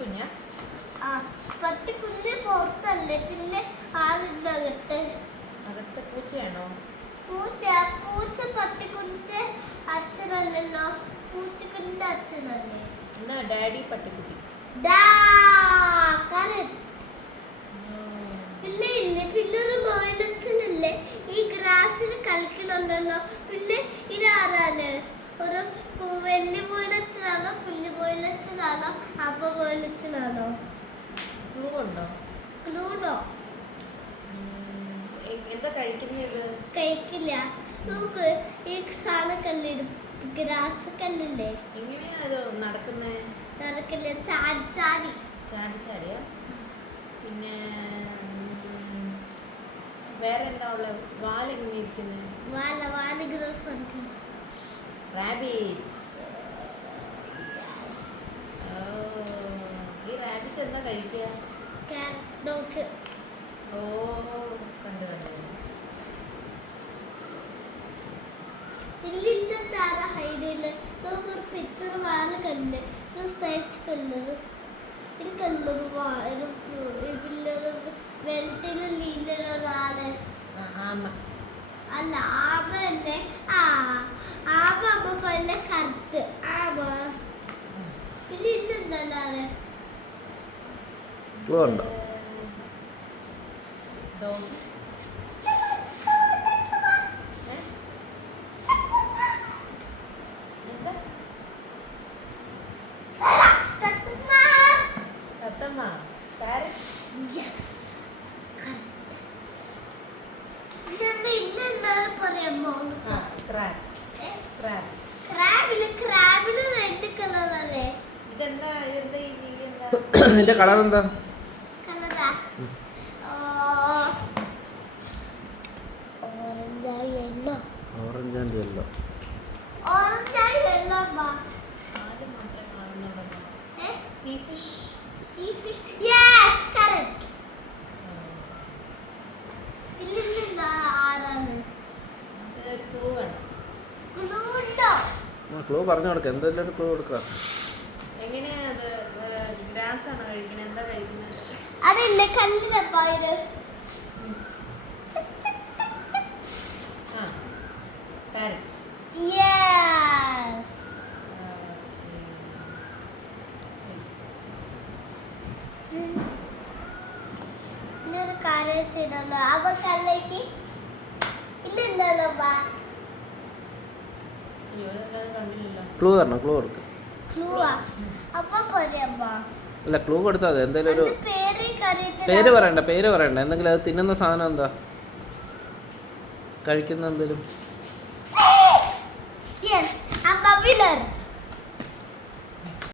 പട്ടിക്കുഞ്ഞ പട്ടിക്കുഞ്ഞ് പുറത്തല്ലേ, പിന്നെ ആളിനകത്ത്. അകത്തെ പൂച്ചയാണോ? പൂച്ച പട്ടിക്കുഞ്ഞിന്റെ അച്ഛനല്ലല്ലോ, പൂച്ചക്കുഞ്ഞിന്റെ അച്ഛനല്ലേ. എന്നാ ഡാഡി പട്ടിക്കുട്ടി. പിന്നെ ഇല്ലേ, പിന്നെ ഒരു മോയിലച്ഛനല്ലേ ഈ ഗ്രാസിൽ കളിക്കണുണ്ടല്ലോ. പിന്നെ ഇതാരാണ്? ഒരു വലിയ മോയിലച്ഛനാണോ, കുഞ്ഞു മോയിലച്ഛനാണോ, അമ്മ മോയിലച്ഛനാണോ? ക്ലൂ ഉണ്ടോ? ക്ലൂണോ? എന്താ കഴിക്കുന്നത്? കഴിക്കില്ല. നോക്ക്, ഈ സാധനം കല്ലിടും, ഗ്രാസ് കല്ലില്ലേ. എങ്ങനെയാ അത് നടക്കുന്നത്? നടക്കില്ല, ചാടി ചാടി. ചാടി ചാടിയാ? പിന്നെ വേറെ എന്താ ഉള്ളത്? വാലെങ്ങനെ ഇരിക്കുന്നത്? വാല് ഗ്രാസ് റാബിറ്റ്. ഈ റാബിറ്റ് എന്താ കഴിക്കുക? നോക്ക്. ഓ, കണ്ടു കണ്ടു. ഇല്ലില്ല, താര ഹൈഡില്ല. നമുക്കൊരു പിക്ചർ വാല് കല്ല്, കല്ലറ്, ഇത് കല്ലറ് വാലും വെള്ളത്തിൽ നീലൊരാള്. ആമ. അല്ല, ആമ തന്നെ. ആമ പോലെ കറുത്ത് ആമ. പിന്നെ ഇന്നെന്താണ്? തത്തമ്മ. പാരറ്റ്. യെസ്, ഇന്നെന്താണ് പറയാൻ പോകുന്നത്? ക്രാബിന് റെഡ് കളറല്ലേ? ഇതെന്താ ഈ ജീവി? എന്താ ഇതിന്റെ കളർ എന്താ? കളറാ orange yellow. Orange and yellow. Orange yellow. ആര് മാത്രമേ കാണുന്നുള്ളൂ? Sea fish. Yes, correct. ഇല്ലെന്താ ആരാണ്? ക്ലൂ വേണം. ക്ലൂ പറഞ്ഞു കൊടുക്ക, എന്തെങ്കിലും ഒരു ക്ലൂ കൊടുക്കുക. എങ്ങനെയാ അത്? ഗ്രാസ് ആണോ കഴിക്കുന്നത്? എന്താ കഴിക്കുന്നത്? അതില്ലേ കല്ലിനപ്പോ ഇത്. പാരറ്റ്. യെസ്. ഇന്നൊരു കാര്യം ചെയ്തല്ലോ, അവ കല്ലേക്ക് ഇല്ലല്ലോ. ക്ലൂ തരണം, ക്ലൂ കൊടുക്കുക. അല്ല, ക്ലൂ കൊടുത്താൽ മതി. എന്തെങ്കിലും ഒരു പേര് പറയണ്ട. എന്തെങ്കിലും അത് തിന്നുന്ന സാധനം എന്താ? കഴിക്കുന്ന എന്തെങ്കിലും.